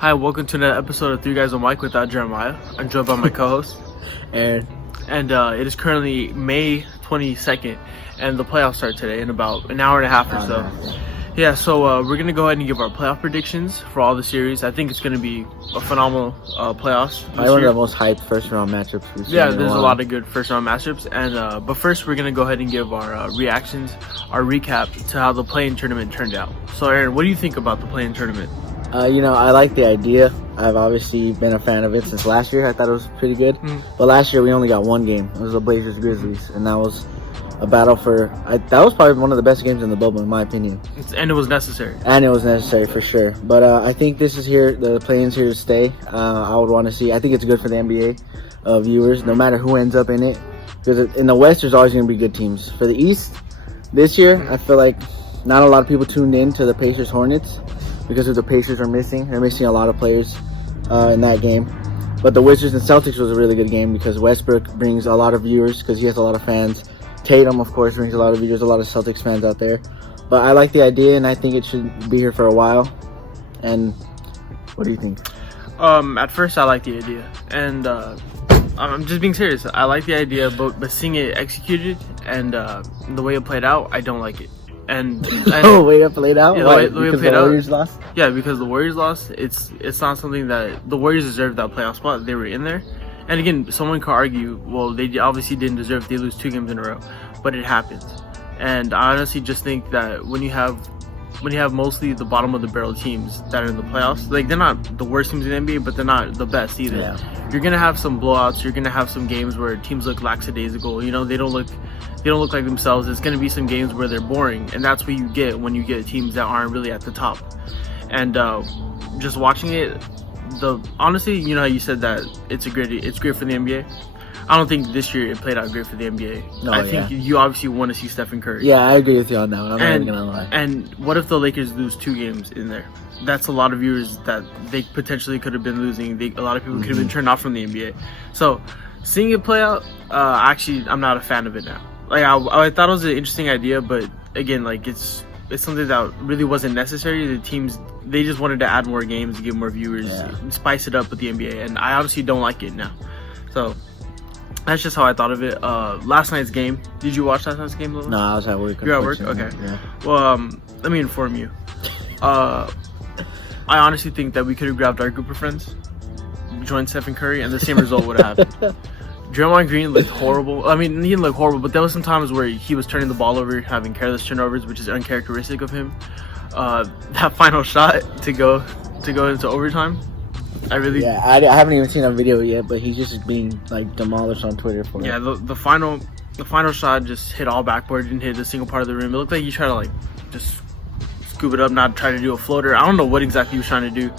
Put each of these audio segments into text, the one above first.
Hi, welcome to another episode of 3GUYS1MIC without Jeremiah. I'm joined by my co-host, Aaron. And it is currently May 22nd, and the playoffs start today in about an hour and a half or so. Yeah, so we're going to go ahead and give our playoff predictions for all the series. I think it's going to be a phenomenal playoffs. Probably one of the most hyped first-round matchups we've seen. Yeah, there's a lot of good first-round matchups. And but first, we're going to go ahead and give our reactions, our recap to how the play-in tournament turned out. So, Aaron, what do you think about the play-in tournament? I like the idea. I've obviously been a fan of it since last year. I thought it was pretty good. But last year, we only got one game. It was the Blazers Grizzlies, and that was a battle for... that was probably one of the best games in the bubble, in my opinion. And it was necessary. For sure. But I think this is here. The play-in's here to stay. I would want to see... I think it's good for the NBA viewers, no matter who ends up in it. Because in the West, there's always going to be good teams. For the East, this year, I feel like not a lot of people tuned in to the Pacers-Hornets because of the Pacers are missing. They're missing a lot of players in that game. But the Wizards and Celtics was a really good game because Westbrook brings a lot of viewers because he has a lot of fans. Tatum, of course, brings a lot of viewers, a lot of Celtics fans out there. But I like the idea, and I think it should be here for a while. And what do you think? At first, I like the idea. And I'm just being serious. I like the idea, but seeing it executed and the way it played out, I don't like it. And the way it played out? Yeah, the way it played out. Warriors lost? Yeah, because the Warriors lost. It's not something that the Warriors deserved that playoff spot. They were in there. And again, someone could argue, well, they obviously didn't deserve it. They lose 2 games in a row, but it happens. And I honestly just think that when you have mostly the bottom of the barrel teams that are in the playoffs, like they're not the worst teams in the NBA, but they're not the best either. Yeah. You're gonna have some blowouts. You're gonna have some games where teams look lackadaisical. You know, they don't look like themselves. It's gonna be some games where they're boring, and that's what you get when you get teams that aren't really at the top. And just watching it. Honestly, you know how you said that it's great for the NBA. I don't think this year it played out great for the NBA. No, I think you obviously want to see Stephen Curry. Yeah, I agree with you on that one. I'm not even gonna lie. And what if the Lakers lose 2 games in there? That's a lot of viewers that they potentially could have been losing. A lot of people could have been turned off from the NBA. So seeing it play out, actually, I'm not a fan of it now. Like I thought it was an interesting idea, but again, like it's something that really wasn't necessary. The teams, they just wanted to add more games to get more viewers, spice it up with the NBA, and I obviously don't like it now. So that's just how I thought of it. Last night's game, did you watch last night's game, Lilo? No, I was at work. You're at work? Okay. Yeah. Well, let me inform you. I honestly think that we could have grabbed our group of friends, joined Stephen Curry, and the same result would have happened. Draymond Green looked horrible. I mean, he didn't look horrible, but there was some times where he was turning the ball over, having careless turnovers, which is uncharacteristic of him. That final shot to go into overtime, I haven't even seen a video yet, but he's just being like demolished on Twitter for it. Yeah, the final shot just hit all backboard, didn't hit a single part of the rim. It looked like he tried to like just scoop it up, not try to do a floater. I don't know what exactly he was trying to do.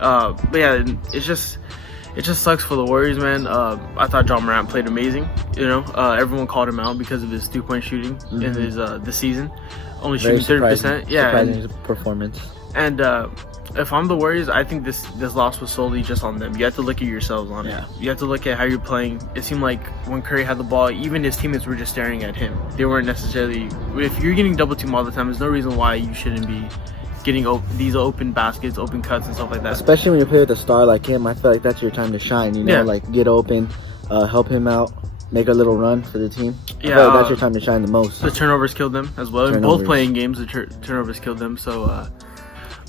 But yeah, it just sucks for the Warriors, man. I thought John Morant played amazing. You know, everyone called him out because of his 3-point shooting in his this season, only shooting 30%. Yeah, surprising performance. And if I'm the Warriors, I think this loss was solely just on them. You have to look at yourselves on it. You have to look at how you're playing. It seemed like when Curry had the ball, even his teammates were just staring at him. They weren't necessarily. If you're getting double teamed all the time, there's no reason why you shouldn't be getting these open baskets, open cuts, and stuff like that. Especially when you play with a star like him, I feel like that's your time to shine. You know, like get open, help him out, make a little run for the team. I feel like that's your time to shine the most. The turnovers killed them as well. In both playing games, the turnovers killed them. So,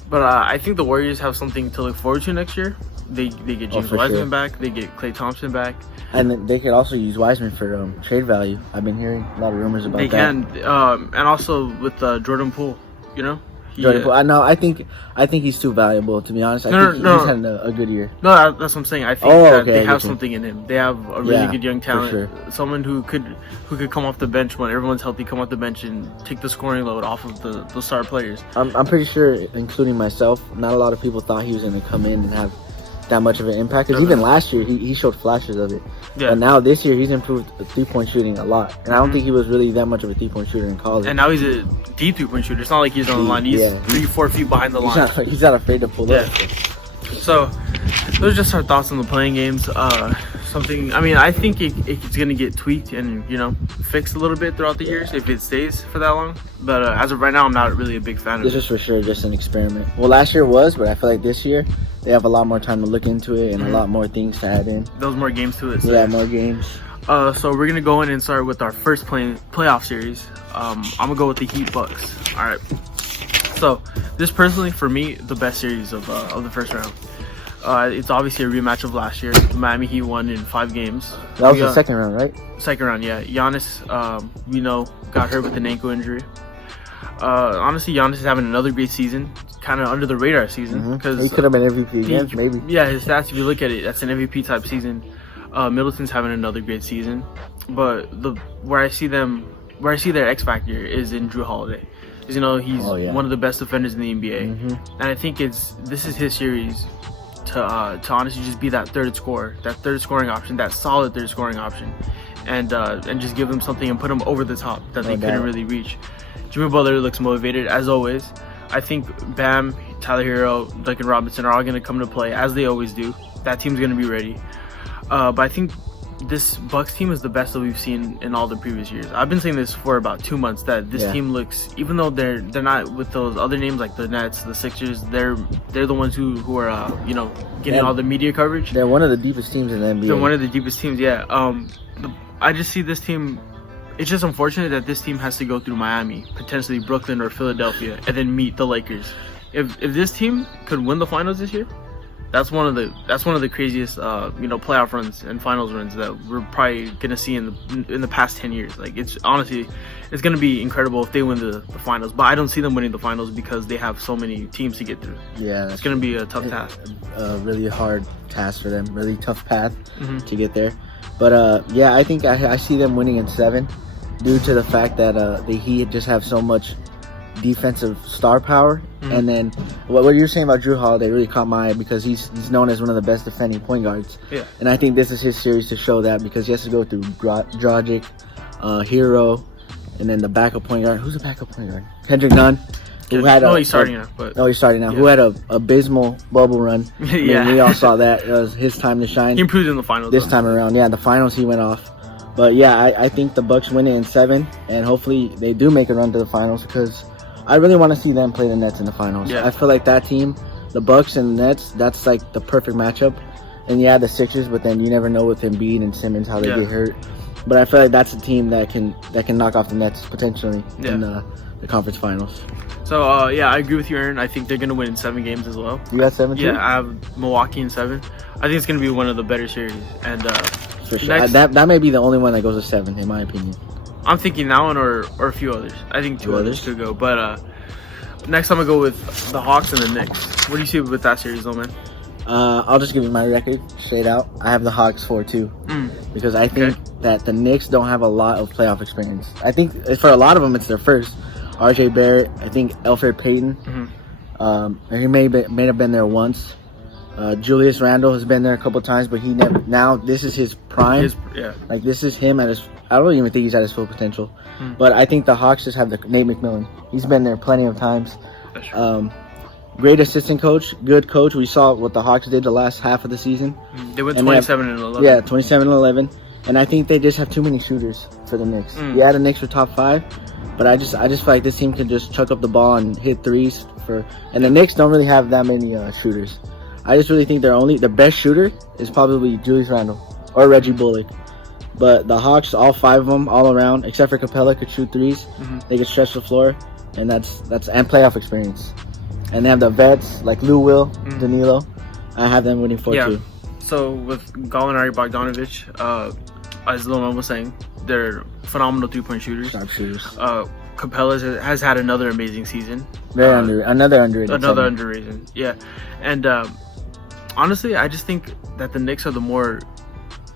but I think the Warriors have something to look forward to next year. They get James Wiseman back. They get Klay Thompson back. And they could also use Wiseman for trade value. I've been hearing a lot of rumors about that. They can, and also with Jordan Poole, you know. Jordan Poole. No, I think he's too valuable, to be honest. I think he's had a good year. No, that's what I'm saying. I think they have something in him. They have a really good young talent. For sure. Someone who could come off the bench when everyone's healthy, come off the bench and take the scoring load off of the star players. I'm pretty sure, including myself, not a lot of people thought he was going to come in and have that much of an impact. Because even last year, he showed flashes of it. Yeah. But now this year, he's improved 3-point shooting a lot. And I don't think he was really that much of a 3-point shooter in college. And now he's a deep 3-point shooter. It's not like he's on the line. He's 3-4 feet behind the line. He's not afraid to pull up. So those are just our thoughts on the playing games. So something. I mean, I think it's gonna get tweaked and fixed a little bit throughout the years if it stays for that long. But as of right now, I'm not really a big fan of This it. is for sure just an experiment. Well, last year was, but I feel like this year they have a lot more time to look into it and a lot more things to add in. Those more games to it. So Yeah, more games. So we're gonna go in and start with our first playoff series. I'm gonna go with the Heat Bucks. All right. So this personally for me the best series of the first round. It's obviously a rematch of last year. The Miami Heat won in 5 games. That was the second round, right? Second round, yeah. Giannis, got hurt with an ankle injury. Honestly, Giannis is having another great season. Kind of under the radar season because he could have been MVP again, maybe. Yeah, his stats. If you look at it, that's an MVP type season. Middleton's having another great season, but where I see their X factor is in Drew Holiday. Because he's one of the best defenders in the NBA, and I think this is his series to honestly just be that third scoring option, that solid third scoring option, and just give them something and put them over the top that they couldn't really reach. Jimmy Butler looks motivated as always. I think Bam, Tyler Hero, Duncan Robinson are all going to come to play as they always do. That team's going to be ready. But I think this Bucks team is the best that we've seen in all the previous years. I've been saying this for about 2 months that this team looks, even though they're not with those other names like the Nets, the Sixers, they're the ones who are getting all the media coverage. They're one of the deepest teams in the NBA. They're one of the deepest teams, yeah. I just see this team. It's just unfortunate that this team has to go through Miami, potentially Brooklyn or Philadelphia, and then meet the Lakers. If this team could win the finals this year, that's one of the craziest playoff runs and finals runs that we're probably gonna see in the past 10 years. Like it's gonna be incredible if they win the finals. But I don't see them winning the finals because they have so many teams to get through. Yeah, it's gonna be a tough task. A really hard task for them. Really tough path to get there. But I think I see them winning in 7. Due to the fact that the Heat just have so much defensive star power, and then what you're saying about Drew Holiday really caught my eye because he's known as one of the best defending point guards. Yeah, and I think this is his series to show that because he has to go through Dragic, Hero, and then the backup point guard. Who's the backup point guard? Kendrick Nunn. He's starting now. He's starting now. Yeah. Who had a abysmal bubble run. Yeah, we all saw that. It was his time to shine. He improved in the finals this time around. Yeah, the finals he went off. But yeah, I think the Bucks win it in 7, and hopefully they do make a run to the finals because I really want to see them play the Nets in the finals. Yeah. I feel like that team, the Bucks and the Nets, that's like the perfect matchup. And yeah, the Sixers, but then you never know with Embiid and Simmons how they get hurt. But I feel like that's a team that can knock off the Nets potentially in the conference finals. So I agree with you, Aaron. I think they're gonna win in 7 games as well. You got 7 too? Yeah, I have Milwaukee in 7. I think it's gonna be one of the better series. And for sure. That may be the only one that goes to 7 in my opinion. I'm thinking that one or a few others. I think 2 others could go. But next I'm gonna go with the Hawks and the Knicks. What do you see with that series though, man? I'll just give you my record straight out. I have the Hawks 4-2 because I think that the Knicks don't have a lot of playoff experience. I think for a lot of them it's their first. RJ Barrett, I think Elfrid Payton, he may have been there once. Julius Randle has been there a couple times, but he never. Now this is his prime. Like this is him at his. I don't even think he's at his full potential. But I think the Hawks just have the Nate McMillan. He's been there plenty of times. Great assistant coach, good coach. We saw what the Hawks did the last half of the season. They went 27-11. Yeah, 27-11. And I think they just have too many shooters for the Knicks. Yeah, the Knicks are top 5, but I just feel like this team can just chuck up the ball and hit threes and the Knicks don't really have that many shooters. I just really think the best shooter is probably Julius Randle or Reggie Bullock. But the Hawks, all 5 of them, all around, except for Capella, could shoot threes. They could stretch the floor, and that's and playoff experience. And they have the vets like Lou Will, Danilo. I have them winning 4-2. So with Gallinari, Bogdanovic, as Lil was saying, they're phenomenal 3-point shooters. Sharp shooters. Capella has had another amazing season. Another underrated. Yeah, and honestly, I just think that the Knicks are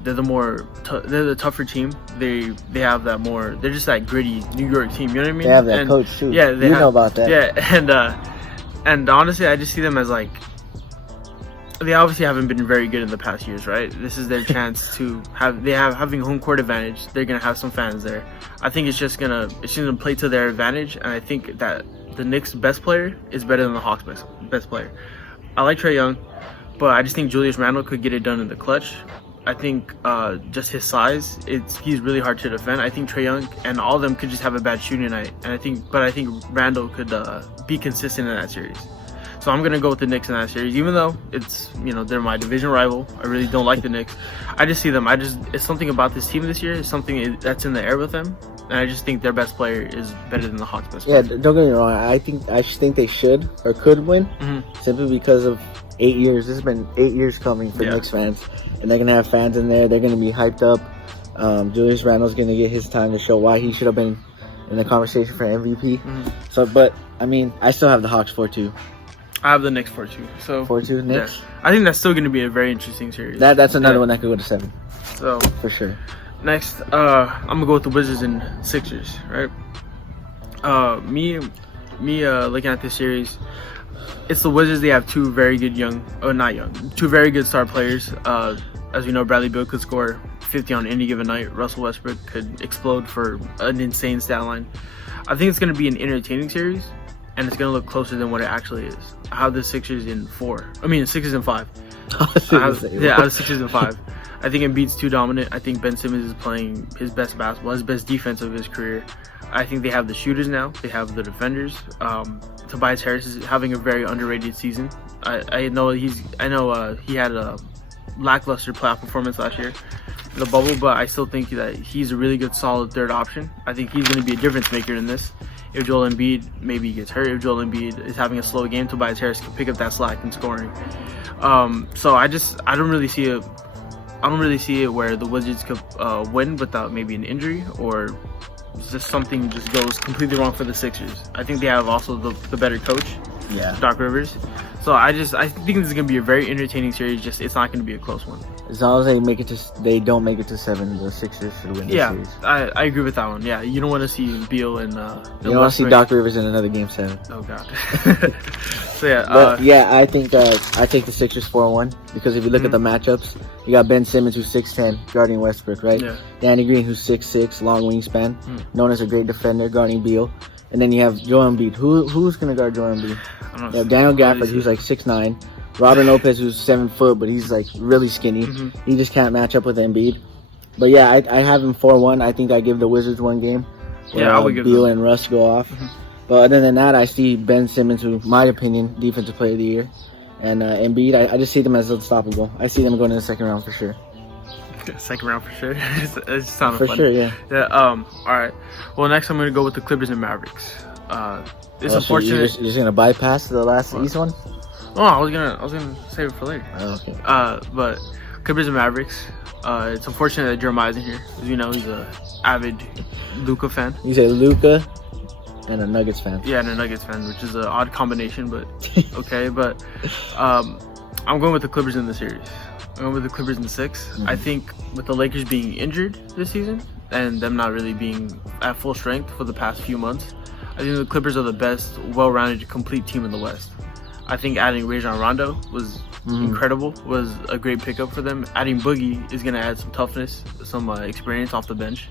they're the tougher team. They have that more. They're just that gritty New York team. You know what I mean? They have that coach too. Yeah, you know about that. Yeah, and honestly, I just see them as like they obviously haven't been very good in the past years, right? This is their chance to having home court advantage. They're gonna have some fans there. I think it's just gonna play to their advantage, and I think that the Knicks' best player is better than the Hawks' best player. I like Trae Young, but I just think Julius Randle could get it done in the clutch. I think just his size, he's really hard to defend. I think Trae Young and all of them could just have a bad shooting night, and I think Randall could be consistent in that series. So I'm gonna go with the Knicks in that series, even though it's they're my division rival. I really don't like the Knicks. I just see them. It's something about this team this year. It's something that's in the air with them, and I just think their best player is better than the Hawks' best player. Yeah, don't get me wrong. I think they should or could win simply because of 8 years. This has been 8 years coming for Knicks fans, and they're gonna have fans in there. They're gonna be hyped up. Julius Randle's gonna get his time to show why he should have been in the conversation for MVP. So, but I mean, I still have the Hawks 4-2. I have the Knicks 4-2. So 4-2 Knicks. Yeah. I think that's still going to be a very interesting series. That's another one that could go to 7. So for sure. Next, I'm gonna go with the Wizards and Sixers. Right. Me, looking at this series, it's the Wizards. They have two very good two very good star players. As we know, Bradley Beal could score 50 on any given night. Russell Westbrook could explode for an insane stat line. I think it's going to be an entertaining series, and it's going to look closer than what it actually is. I have the Sixers in 4. I mean, Sixers in 5. I have the Sixers in 5. I think Embiid's too dominant. I think Ben Simmons is playing his best basketball, his best defense of his career. I think they have the shooters now. They have the defenders. Tobias Harris is having a very underrated season. I know he had a lackluster playoff performance last year in the bubble, but I still think that he's a really good, solid third option. I think he's going to be a difference maker in this. If Joel Embiid maybe gets hurt, if Joel Embiid is having a slow game, Tobias Harris can pick up that slack in scoring. So I don't really see it where the Wizards could win without maybe an injury, or just something just goes completely wrong for the Sixers. I think they have also the better coach, Doc Rivers. So I think this is gonna be a very entertaining series. Just it's not gonna be a close one. As long as they don't make it to 7, the Sixers should win the series. I agree with that one. Yeah, you don't want to see Beal and you don't want to see Doc Rivers in another Game 7. Oh God. So yeah, but I think I take the Sixers 4-1 because if you look at the matchups, you got Ben Simmons who's 6'10", guarding Westbrook, right? Yeah. Danny Green who's 6'6", long wingspan, known as a great defender, guarding Beal. And then you have Joel Embiid. Who's gonna guard Joel Embiid? You have Daniel Gafford who's like 6'9", Robin Lopez who's 7 foot, but he's like really skinny. He just can't match up with Embiid. But yeah, I have him 4-1. I think I give the Wizards one game. I would give Beal and Russ go off. But other than that, I see Ben Simmons, who, my opinion, defensive player of the year, and Embiid. I just see them as unstoppable. I see them going in the second round for sure. Second round for sure. It's sounding for fun. Sure, yeah. Yeah. All right. Well, next I'm gonna go with the Clippers and Mavericks. It's unfortunate. You're just gonna bypass the last East one? Oh, I was gonna save it for later. Oh, okay. But Clippers and Mavericks. It's unfortunate that Jeremiah isn't here. As you know, he's a avid Luka fan. You say Luka and a Nuggets fan. Yeah, and a Nuggets fan, which is an odd combination, but okay. But I'm going with the Clippers in the series. I'm going with the Clippers in 6. I think with the Lakers being injured this season and them not really being at full strength for the past few months, I think the Clippers are the best, well-rounded, complete team in the West. I think adding Rajon Rondo was incredible, was a great pickup for them. Adding Boogie is going to add some toughness, some experience off the bench.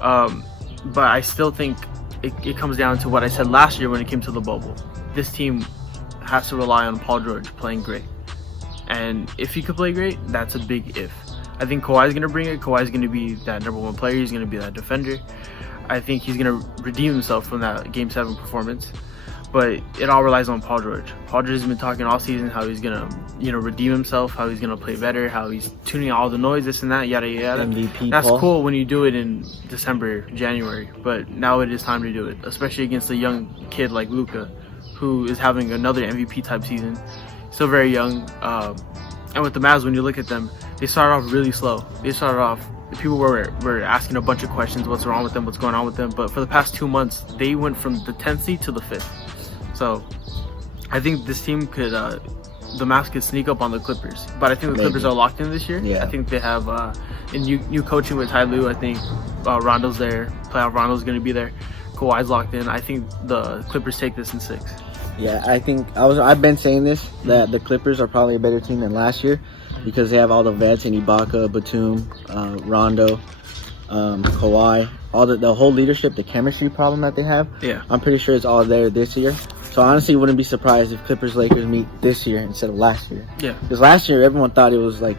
But I still think it comes down to what I said last year when it came to the bubble. This team has to rely on Paul George playing great. And if he could play great, that's a big if. I think Kawhi's going to bring it. Kawhi's going to be that number 1 player. He's going to be that defender. I think he's going to redeem himself from that Game 7 performance. But it all relies on Paul George. Paul George has been talking all season how he's going to, redeem himself, how he's going to play better, how he's tuning out all the noise, this and that, yada, yada. MVP, that's Paul. Cool when you do it in December, January. But now it is time to do it, especially against a young kid like Luka, who is having another MVP type season. Still very young. And with the Mavs, when you look at them, they started off really slow. People were asking a bunch of questions, what's wrong with them, what's going on with them. But for the past 2 months, they went from the 10th seed to the 5th. So I think this team could, the Mavs could sneak up on the Clippers. But I think the Clippers are locked in this year. Yeah. I think they have new coaching with Ty Lue. I think Rondo's there. Playoff Rondo's going to be there. Kawhi's locked in. I think the Clippers take this in 6. Yeah, I think I've been saying this, that the Clippers are probably a better team than last year because they have all the vets in Ibaka, Batum, Rondo, Kawhi, all the whole leadership, the chemistry problem that they have. Yeah, I'm pretty sure it's all there this year. So I honestly wouldn't be surprised if Clippers Lakers meet this year instead of last year. Yeah, because last year everyone thought it was like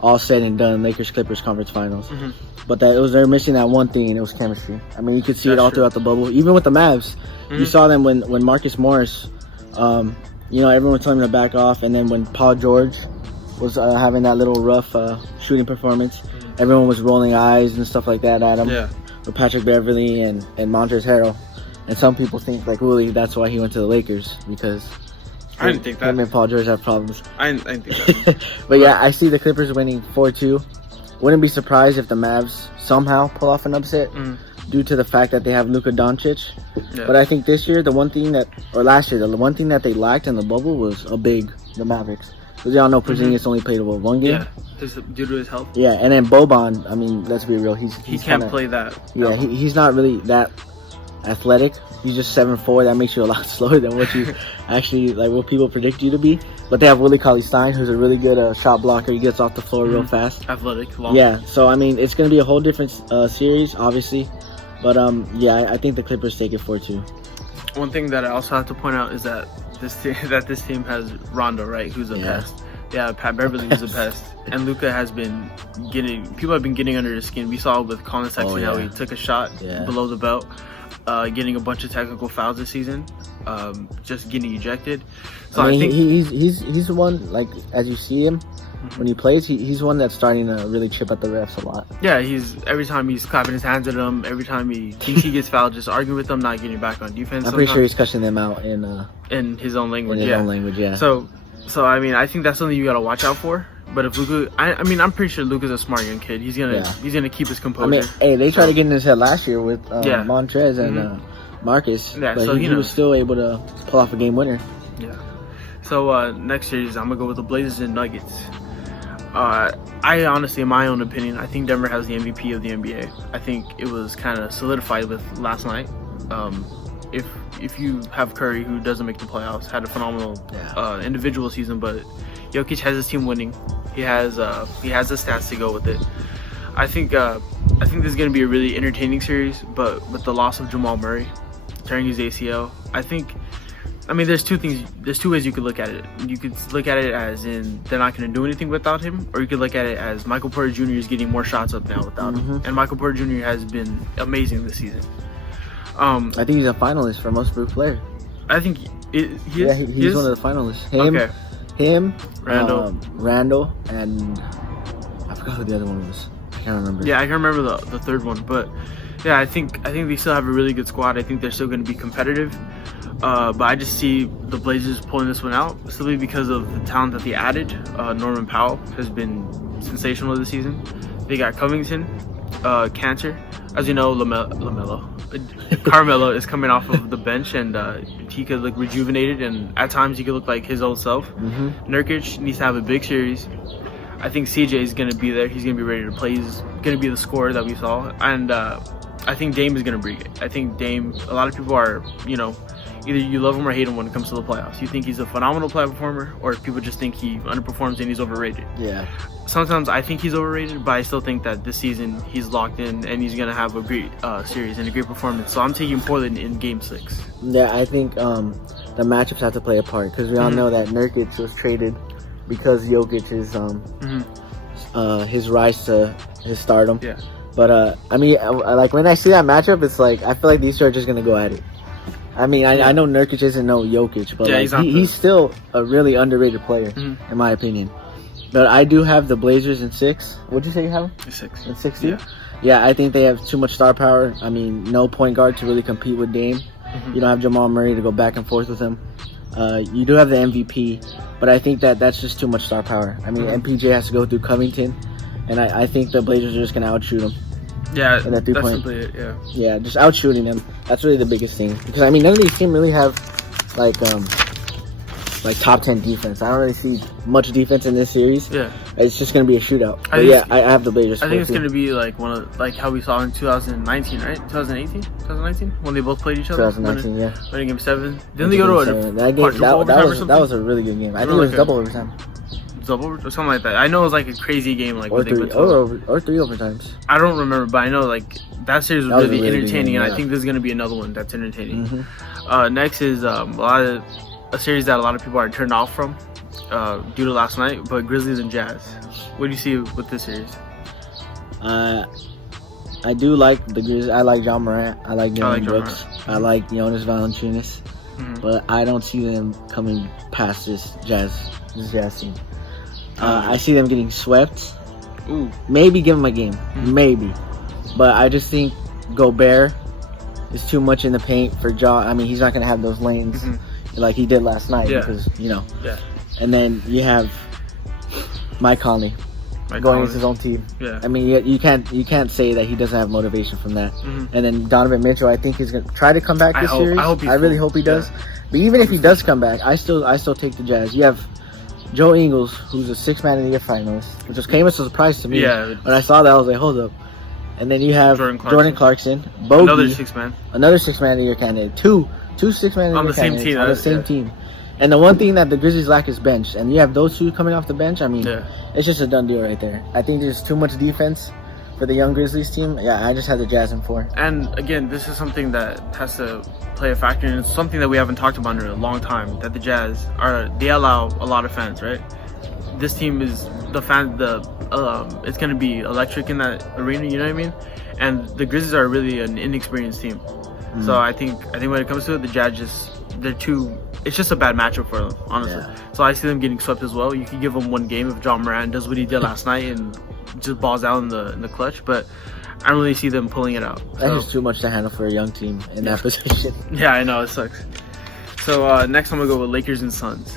all said and done, Lakers-Clippers conference finals. Mhm. But they're missing that one thing, and it was chemistry. I mean, you could see it That's all true. throughout the bubble. Even with the Mavs, you Mhm. saw them when Marcus Morris, everyone was telling him to back off, and then when Paul George was having that little rough shooting performance, everyone was rolling eyes and stuff like that at him. Yeah. With Patrick Beverly and Montrezl Harrell. And some people think, like, really, that's why he went to the Lakers, because I didn't think that. him and Paul George have problems. I didn't think that. But yeah, I see the Clippers winning 4-2. Wouldn't be surprised if the Mavs somehow pull off an upset due to the fact that they have Luka Doncic. Yeah. But I think this year, last year, the one thing that they lacked in the bubble was the Mavericks. Because y'all know Porzingis only played one game. Yeah, just due to his health. Yeah, and then Boban, I mean, let's be real, he He can't kinda, play that. Yeah, he's not really that athletic. He's just 7'4". That makes you a lot slower than what you actually, like, what people predict you to be. But they have Willie Cauley-Stein, who's a really good shot blocker. He gets off the floor real fast. Athletic, long. Yeah, so I mean, it's going to be a whole different series, obviously. But yeah, I think the Clippers take it 4-2. One thing that I also have to point out is that this team has Rondo, right? Who's a pest. Yeah, Pat Beverly who's a pest. And Luka has been people have been getting under his skin. We saw with Colin Sexton how he took a shot below the belt, getting a bunch of technical fouls this season, just getting ejected. So I mean, think he's the one, like, as you see him when he plays, he's one that's starting to really chip at the refs a lot. Yeah, every time he's clapping his hands at them, every time he thinks he gets fouled, just arguing with them, not getting back on defense. I'm pretty sure he's cussing them out in his own language. In his own language, yeah. So I mean, I think that's something you gotta watch out for. But if Luka, I mean, I'm pretty sure Luka's a smart young kid. He's gonna keep his composure. I mean, hey, they tried to get in his head last year with Montrez and Marcus, Yeah, but so he was still able to pull off a game winner. Yeah. So next series, I'm gonna go with the Blazers and Nuggets. I honestly, in my own opinion, I think Denver has the MVP of the NBA. I think it was kind of solidified with last night. If you have Curry, who doesn't make the playoffs, had a phenomenal individual season, but Jokic has his team winning. He has the stats to go with it. I think this is going to be a really entertaining series, but with the loss of Jamal Murray tearing his ACL, I mean, there's two ways you could look at it. You could look at it as in they're not going to do anything without him, or you could look at it as Michael Porter Jr. is getting more shots up now without him. And Michael Porter Jr. has been amazing this season. I think he's a finalist for most improved player. I think he is. Yeah, he's one of the finalists. Him, Randall, and I forgot who the other one was. I can't remember. Yeah, I can remember the third one, but yeah, I think they still have a really good squad. I think they're still going to be competitive. But I just see the Blazers pulling this one out simply because of the talent that they added. Norman Powell has been sensational this season. They got Covington, Cantor. As you know, Carmelo is coming off of the bench, and he could look rejuvenated, and at times he could look like his old self. Nurkic needs to have a big series. I think CJ is going to be there. He's going to be ready to play. He's going to be the scorer that we saw, and I think Dame is going to bring it. I think Dame, a lot of people are, either you love him or hate him when it comes to the playoffs. You think he's a phenomenal playoff performer, or people just think he underperforms and he's overrated. Yeah. Sometimes I think he's overrated, but I still think that this season he's locked in and he's going to have a great series and a great performance. So I'm taking Portland in Game 6. Yeah, I think the matchups have to play a part, because we all know that Nurkic was traded because Jokic is his rise to his stardom. Yeah. But I mean, like, when I see that matchup, it's like I feel like these two are just gonna go at it. I mean, I know Nurkic isn't no Jokic, but he's still a really underrated player, in my opinion. But I do have the Blazers in 6. What'd you say you have? 6. In 6 too? Yeah, I think they have too much star power. I mean, no point guard to really compete with Dame. You don't have Jamal Murray to go back and forth with him. You do have the MVP, but I think that's just too much star power. I mean, MPJ has to go through Covington, and I think the Blazers are just going to outshoot him. Yeah, in that 3-point. Simply it, yeah. Yeah, just outshooting them. That's really the biggest thing. Because, I mean, none of these teams really have, like top 10 defense. I don't really see much defense in this series. Yeah. It's just going to be a shootout. I have the Blazers. I think it's going to be like like how we saw in 2019, right? 2019? When they both played each other? 2019, winning Game 7. Didn't they go to that was a really good game. I think it was double overtime. Double or something like that. I know it was like a crazy game, like or 3 overtimes. I don't remember, but I know like that series was really entertaining, game, and I think there's gonna be another one that's entertaining. Next is a series that a lot of people are turned off from. due to last night, but Grizzlies and Jazz. What do you see with this series? I do like the Grizzlies. I like John Morant. I like Dylan Brooks. I like Jonas Valanciunas. But I don't see them coming past this Jazz team. I see them getting swept. Ooh. Maybe give them a game. Maybe. But I just think Gobert is too much in the paint for Ja. I mean, he's not going to have those lanes like he did last night because, Yeah. And then you have Mike Conley going against his own team. Yeah. I mean, you can't say that he doesn't have motivation from that. And then Donovan Mitchell, I think he's going to try to come back this series. I really hope he does. But even if he does come back, I still take the Jazz. You have Joe Ingles, who's a 6th Man of the Year finalist, which just came as a surprise to me. Yeah. When I saw that, I was like, hold up. And then you have Jordan Clarkson, Bogey, another 6th man, another 6th Man of the Year candidate, two 6th Man of the Year candidates on the same team. And the one thing that the Grizzlies lack is bench, and you have those two coming off the bench. I mean, it's just a done deal right there. I think there's too much defense for the young Grizzlies team. Yeah, I just had the Jazz in 4. And again, this is something that has to play a factor, and it's something that we haven't talked about in a long time. That the Jazz they allow a lot of fans, right? This team is it's going to be electric in that arena, you know what I mean? And the Grizzlies are really an inexperienced team. So I think when it comes to it, the Jazz it's just a bad matchup for them, honestly. So I see them getting swept as well. You could give them one game if John Morant does what he did last night and just balls out in the clutch, but I don't really see them pulling it out. That's just too much to handle for a young team in that position. Yeah, I know, it sucks. So next I'm going to go with Lakers and Suns.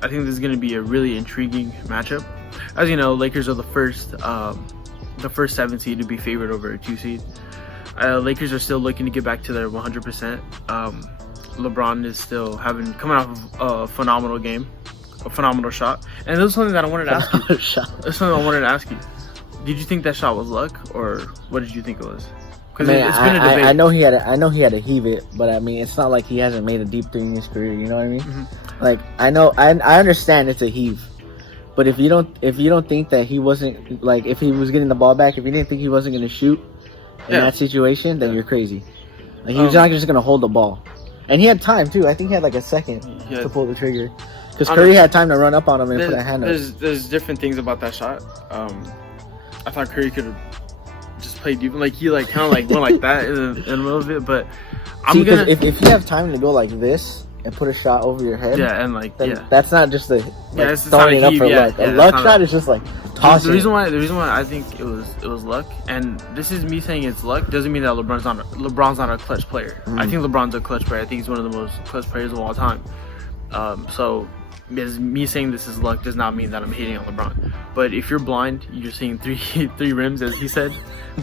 I think this is going to be a really intriguing matchup. As you know, Lakers are the first 7 seed to be favored over a 2 seed. Lakers are still looking to get back to their 100%. LeBron is still coming off of a phenomenal game, a phenomenal shot. And this is something that I wanted to ask you. That's something I wanted to ask you. Did you think that shot was luck, or what did you think it was? Because it's been a debate. I know he had to heave it, but I mean, it's not like he hasn't made a deep 3 in his career. You know what I mean? Like I understand it's a heave, but if you don't think that he wasn't, like, if he was getting the ball back, if you didn't think he wasn't going to shoot in that situation, then you're crazy. Like, he was not just going to hold the ball, and he had time too. I think he had like a second to pull the trigger, because Curry had time to run up on him and put a hand up. There's different things about that shot. I thought Curry could have just played deep, like he kind of went like that in the middle of it. But if you have time to go like this and put a shot over your head, that's not just throwing it up for luck. A luck shot is just like tossing. The reason why I think it was luck, and this is me saying it's luck, doesn't mean that LeBron's not a clutch player. I think LeBron's a clutch player. I think he's one of the most clutch players of all time. So me saying this is luck does not mean that I'm hating on LeBron. But if you're blind, you're seeing three rims, as he said.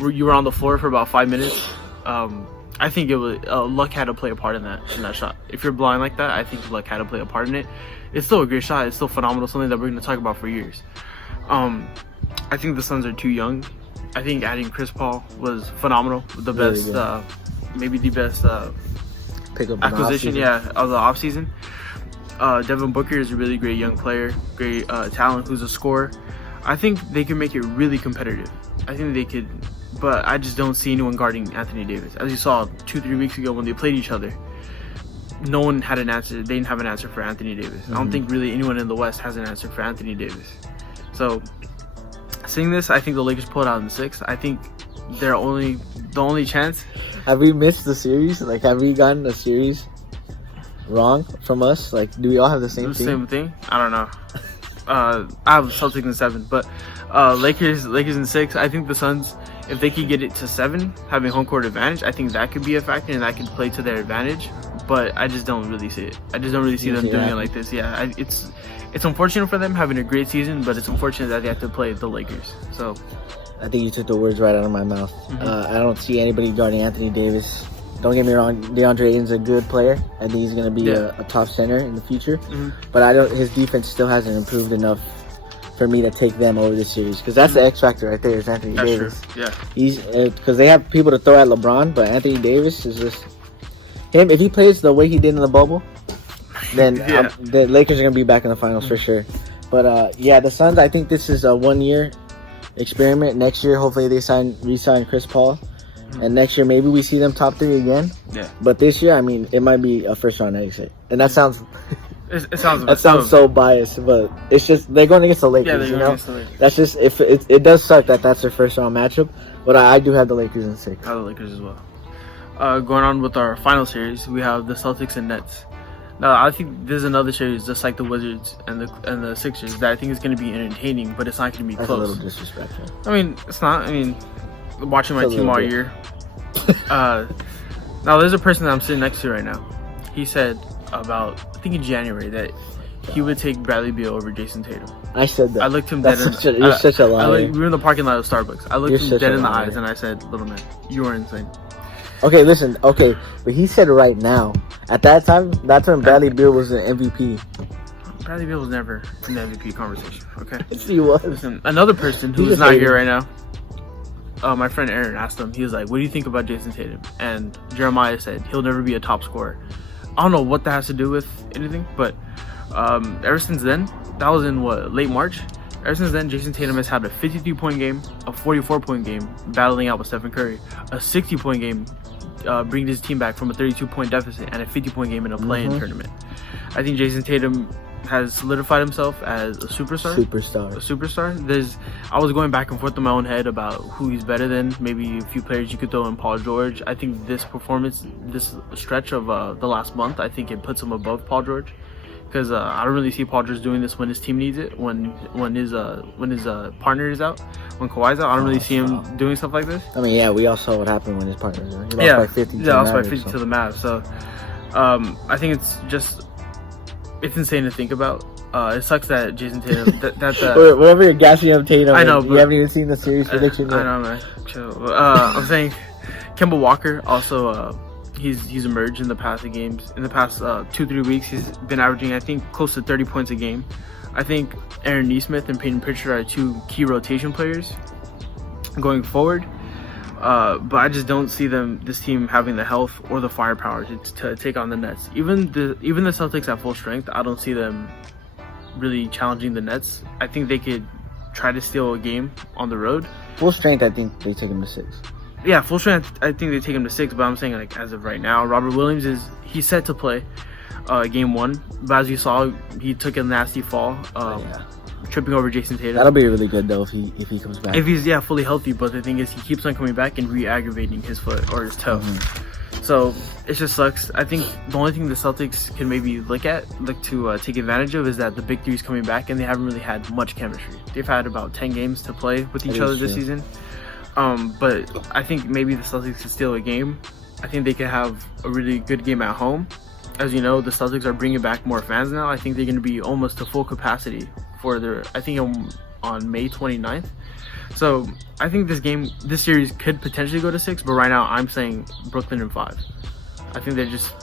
You were on the floor for about 5 minutes. I think it was luck had to play a part in that shot. If you're blind like that, I think luck had to play a part in it. It's still a great shot. It's still phenomenal. Something that we're going to talk about for years. I think the Suns are too young. I think adding Chris Paul was phenomenal. The best, maybe the best pickup acquisition, of the offseason. Devin Booker is a really great young player, great talent who's a scorer. I think they can make it really competitive. I think they could, but I just don't see anyone guarding Anthony Davis. As you saw 2-3 weeks ago when they played each other, no one had an answer. They didn't have an answer for Anthony Davis. I don't think really anyone in the West has an answer for Anthony Davis. So, seeing this, I think the Lakers pulled out in 6. I think the only chance. Have we missed the series? Like, have we gotten a series wrong from us? Like, do we all have the same thing? Same thing? I don't know. I have Celtics in 7, but Lakers in 6. I think the Suns, if they could get it to 7, having home court advantage, I think that could be a factor and that could play to their advantage. But I just don't really see it. I just don't really see them doing it like this. Yeah, it's unfortunate for them having a great season, but it's unfortunate that they have to play the Lakers. So I think you took the words right out of my mouth. I don't see anybody guarding Anthony Davis. Don't get me wrong, DeAndre Ayton's a good player. I think he's going to be a top center in the future. But his defense still hasn't improved enough for me to take them over this series, because that's the X factor right there is Anthony Davis. True. Yeah, he's because they have people to throw at LeBron, but Anthony Davis is just him. If he plays the way he did in the bubble, then the Lakers are going to be back in the finals for sure. But the Suns, I think this is a 1-year experiment. Next year, hopefully they re-sign Chris Paul. And next year, maybe we see them top 3 again. Yeah. But this year, I mean, it might be a first-round exit. And that sounds It sounds. That sounds so biased, but it's just they're going against the Lakers. Yeah, they're you going know, against the Lakers. that's just if it does suck that that's their first round matchup. But I do have the Lakers in 6. I have the Lakers as well. Going on with our final series, we have the Celtics and Nets. Now, I think there's another series just like the Wizards and the Sixers that I think is going to be entertaining, but it's not going to be That's close. a little disrespectful. I mean, it's not. I mean, watching my It's a team all little bit. year. Now, there's a person that I'm sitting next to right now. He said about, I think in January, that he would take Bradley Beal over Jason Tatum. I said that. I looked him That's dead such a, in you're such a liar. we were in the parking lot of Starbucks. I looked You're him such dead a in the liar. eyes and I said, little man, you are insane. Okay, listen. Okay, but he said right now. At that time, that's when Bradley Beal was an MVP. Bradley Beal was never in the MVP conversation, okay? Yes, he was. Listen, another person He's who's just not hating. here right now, my friend Aaron asked him, he was like, what do you think about Jason Tatum? And Jeremiah said, he'll never be a top scorer. I don't know what that has to do with anything, but ever since then, that was in late March? Ever since then, Jason Tatum has had a 53-point game, a 44-point game, battling out with Stephen Curry, a 60-point game, bringing his team back from a 32-point deficit, and a 50-point game in a play-in tournament. I think Jason Tatum has solidified himself as a superstar. I was going back and forth in my own head about who he's better than. Maybe a few players you could throw in Paul George. I think this performance, this stretch of the last month, I think it puts him above Paul George. Because I don't really see Paul George doing this when his team needs it, when his partner is out, when Kawhi's out. I don't really see him doing stuff like this. I mean, yeah, we all saw what happened when his partners were. He lost Yeah, by 50 lost by 50 to the Mavs. So I think it's insane to think about. It sucks that Jason Tatum, whatever you're gassing up Tatum, I know, you but haven't even seen the series prediction I yet. know, man. Chill. I'm saying Kemba Walker also. He's emerged in the past games. In the past 2-3 weeks, he's been averaging, I think, close to 30 points a game. I think Aaron Nesmith and Peyton Pritchard are 2 key rotation players going forward. But I just don't see this team having the health or the firepower to take on the Nets. Even the Celtics at full strength, I don't see them really challenging the Nets. I think they could try to steal a game on the road. Full strength, I think they take him to 6. Yeah, full strength, I think they take him to 6, but I'm saying, like, as of right now, Robert Williams he's set to play game 1, but as you saw, he took a nasty fall, tripping over Jason Tatum. That'll be really good though if he comes back. If he's fully healthy, but the thing is, he keeps on coming back and re-aggravating his foot or his toe. So it just sucks. I think the only thing the Celtics can maybe look to take advantage of is that the big three is coming back and they haven't really had much chemistry. They've had about 10 games to play with each other this season. But I think maybe the Celtics could steal a game. I think they could have a really good game at home. As you know, the Celtics are bringing back more fans now. I think they're going to be almost to full capacity for on May 29th. So I think this series could potentially go to 6, but right now I'm saying Brooklyn in 5. I think they're just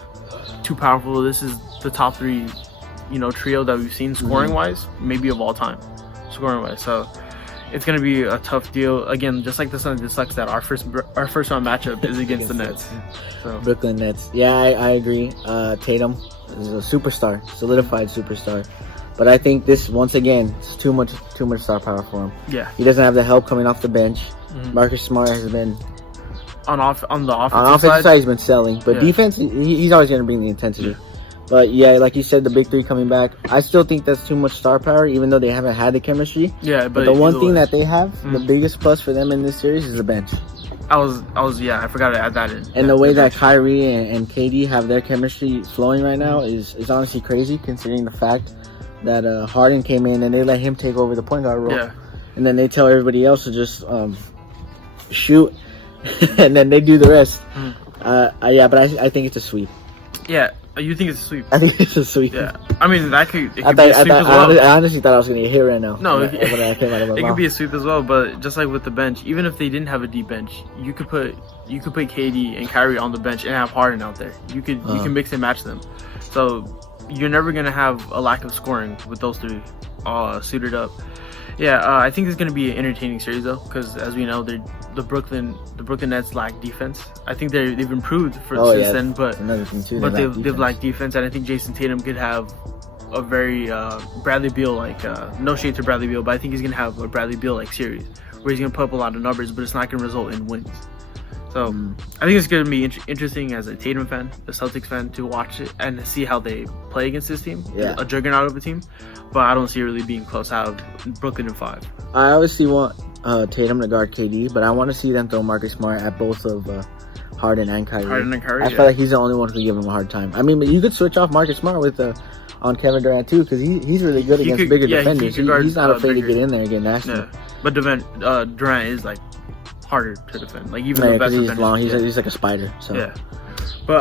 too powerful. This is the top 3, trio that we've seen scoring-wise, maybe of all time, scoring-wise. So it's going to be a tough deal. Again, just like the Suns, it sucks that our first round matchup is against the Nets. So. Brooklyn Nets. Yeah, I agree. Tatum is a superstar, solidified superstar. But I think this, once again, it's too much star power for him. Yeah. He doesn't have the help coming off the bench. Marcus Smart has been... On the offensive side, he's been selling. But defense, he's always going to bring the intensity. But yeah, like you said, the big three coming back. I still think that's too much star power, even though they haven't had the chemistry. Yeah, but the one thing that they have, the biggest plus for them in this series is the bench. I forgot to add that in. And the way that Kyrie and KD have their chemistry flowing right now is honestly crazy, considering the fact that Harden came in and they let him take over the point guard role. Yeah. And then they tell everybody else to just shoot, and then they do the rest. Yeah, but I think it's a sweep. Yeah. You think it's a sweep? I think it's a sweep. Yeah, I mean that could be a sweep as well. I honestly thought I was gonna get hit right now. No, it could be a sweep as well. But just like with the bench, even if they didn't have a deep bench, you could put KD and Kyrie on the bench and have Harden out there. You can mix and match them. So you're never gonna have a lack of scoring with those three all suited up. Yeah, I think it's gonna be an entertaining series though, because as we know, the Brooklyn Nets lack defense. I think they've improved since then, but another thing too, they've lacked defense, and I think Jason Tatum could have a very Bradley Beal like no shade to Bradley Beal, but I think he's gonna have a Bradley Beal like series where he's gonna put up a lot of numbers, but it's not gonna result in wins. So I think it's going to be interesting as a Tatum fan, a Celtics fan, to watch it and see how they play against this team. Yeah. A juggernaut of a team. But I don't see it really being close out of Brooklyn in 5. I obviously want Tatum to guard KD, but I want to see them throw Marcus Smart at both of Harden and Kyrie. I feel like he's the only one who can give him a hard time. I mean, you could switch off Marcus Smart with on Kevin Durant too, because he's really good against bigger defenders. He's not afraid to get in there and get nasty. Yeah. But Durant is like harder to defend. Like even the best he's defenders. long. He's like a spider. So. Yeah. But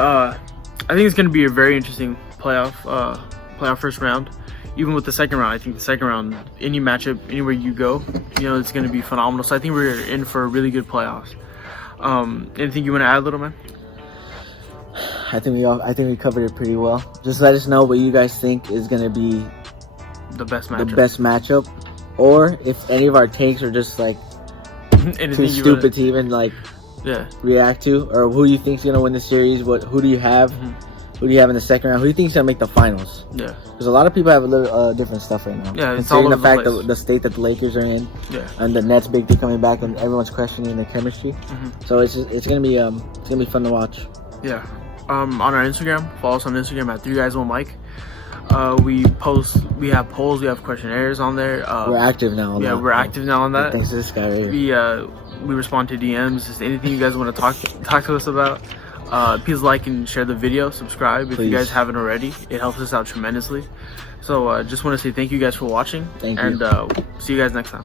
I think it's going to be a very interesting playoff first round. Even with the second round, I think the second round, any matchup, anywhere you go, it's going to be phenomenal. So I think we're in for a really good playoffs. Anything you want to add, little man? I think we covered it pretty well. Just let us know what you guys think is going to be the best matchup, or if any of our takes are just like too stupid to even react to, or who you think's going to win the series. Who do you have? Who do you have in the second round? Who do you think's going to make the finals? Yeah. Because a lot of people have a little different stuff right now. Yeah, considering the fact that the state that the Lakers are in, and the Nets big thing coming back, and everyone's questioning their chemistry. So it's gonna be fun to watch. Yeah. On our Instagram, follow us on Instagram at 3GUYS1MIC. We have polls, we have questionnaires on there. We're active now. We're active now on that. Thanks to this guy right here. We respond to DMs. Just anything you guys want to talk to us about. Please like and share the video. Subscribe if you guys haven't already. It helps us out tremendously. So just want to say thank you guys for watching. Thank you. And see you guys next time.